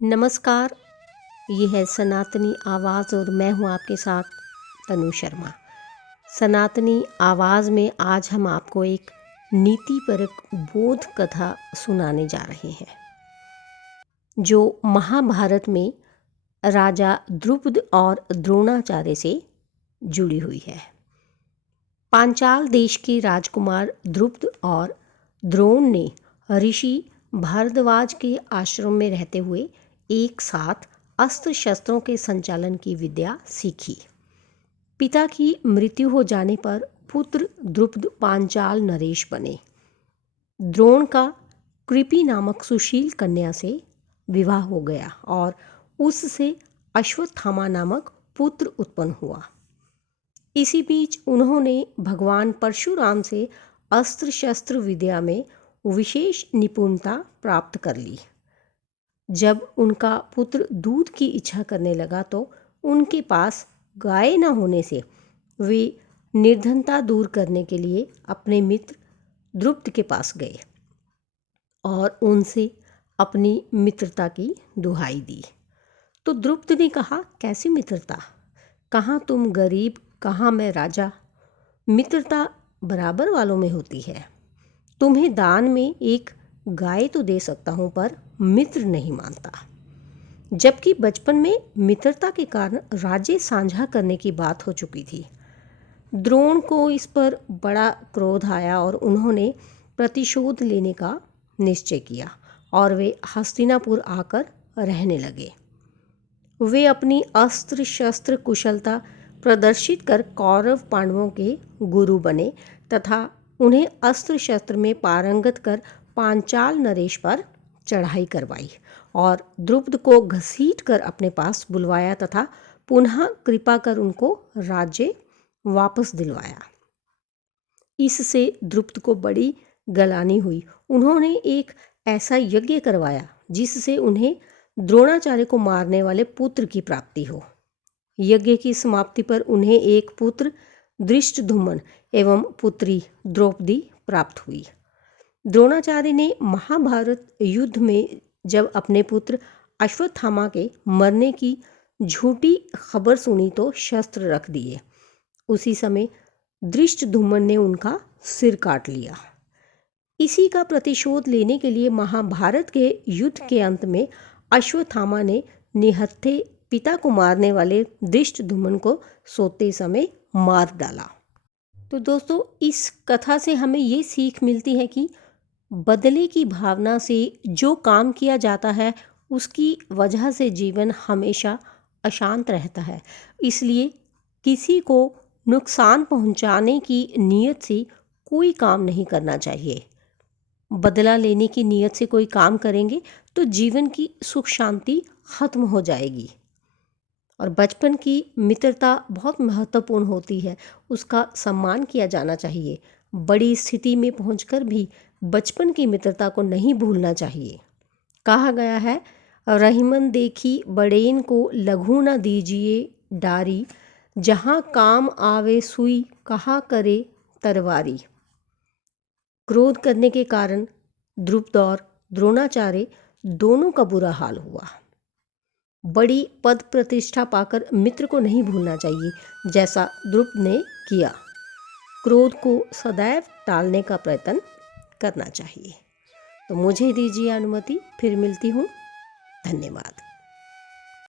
नमस्कार, ये है सनातनी आवाज़ और मैं हूँ आपके साथ तनु शर्मा। सनातनी आवाज़ में आज हम आपको एक नीतिपरक बोध कथा सुनाने जा रहे हैं, जो महाभारत में राजा द्रुपद और द्रोणाचार्य से जुड़ी हुई है। पांचाल देश के राजकुमार द्रुपद और द्रोण ने ऋषि भारद्वाज के आश्रम में रहते हुए एक साथ अस्त्र शस्त्रों के संचालन की विद्या सीखी। पिता की मृत्यु हो जाने पर पुत्र द्रुपद पांचाल नरेश बने। द्रोण का कृपि नामक सुशील कन्या से विवाह हो गया और उससे अश्वत्थामा नामक पुत्र उत्पन्न हुआ। इसी बीच उन्होंने भगवान परशुराम से अस्त्र शस्त्र विद्या में विशेष निपुणता प्राप्त कर ली। जब उनका पुत्र दूध की इच्छा करने लगा तो उनके पास गाय न होने से वे निर्धनता दूर करने के लिए अपने मित्र द्रुपद के पास गए और उनसे अपनी मित्रता की दुहाई दी। तो द्रुपद ने कहा, कैसी मित्रता? कहाँ तुम गरीब, कहाँ मैं राजा। मित्रता बराबर वालों में होती है। तुम्हें दान में एक गाय तो दे सकता हूँ, पर मित्र नहीं मानता। जबकि बचपन में मित्रता के कारण राज्य साझा करने की बात हो चुकी थी। द्रोण को इस पर बड़ा क्रोध आया और उन्होंने प्रतिशोध लेने का निश्चय किया और वे हस्तिनापुर आकर रहने लगे। वे अपनी अस्त्र शस्त्र कुशलता प्रदर्शित कर कौरव पांडवों के गुरु बने तथा उन्हें अस्त्र शस्त्र में पारंगत कर पांचाल नरेश पर चढ़ाई करवाई और द्रुपद को घसीट कर अपने पास बुलवाया तथा पुनः कृपा कर उनको राज्य वापस दिलवाया। इससे द्रुपद को बड़ी गलानी हुई। उन्होंने एक ऐसा यज्ञ करवाया जिससे उन्हें द्रोणाचार्य को मारने वाले पुत्र की प्राप्ति हो। यज्ञ की समाप्ति पर उन्हें एक पुत्र धृष्टद्युम्न एवं पुत्री द्रौपदी प्राप्त हुई। द्रोणाचार्य ने महाभारत युद्ध में जब अपने पुत्र अश्वत्थामा के मरने की झूठी खबर सुनी तो शस्त्र रख दिए। उसी समय धृष्टद्युम्न ने उनका सिर काट लिया। इसी का प्रतिशोध लेने के लिए महाभारत के युद्ध के अंत में अश्वत्थामा ने निहत्थे पिता को मारने वाले धृष्टद्युम्न को सोते समय मार डाला। तो दोस्तों, इस कथा से हमें ये सीख मिलती है कि बदले की भावना से जो काम किया जाता है उसकी वजह से जीवन हमेशा अशांत रहता है। इसलिए किसी को नुकसान पहुंचाने की नीयत से कोई काम नहीं करना चाहिए। बदला लेने की नीयत से कोई काम करेंगे तो जीवन की सुख शांति खत्म हो जाएगी। और बचपन की मित्रता बहुत महत्वपूर्ण होती है, उसका सम्मान किया जाना चाहिए। बड़ी स्थिति में पहुंचकर भी बचपन की मित्रता को नहीं भूलना चाहिए। कहा गया है, रहीमन देखी बड़ेन को लघु न दीजिए डारी, जहाँ काम आवे सुई कहा करे तरवारी। क्रोध करने के कारण द्रुपद और द्रोणाचार्य दोनों का बुरा हाल हुआ। बड़ी पद प्रतिष्ठा पाकर मित्र को नहीं भूलना चाहिए, जैसा द्रुपद ने किया। क्रोध को सदैव टालने का प्रयत्न करना चाहिए। तो मुझे दीजिए अनुमति, फिर मिलती हूँ। धन्यवाद।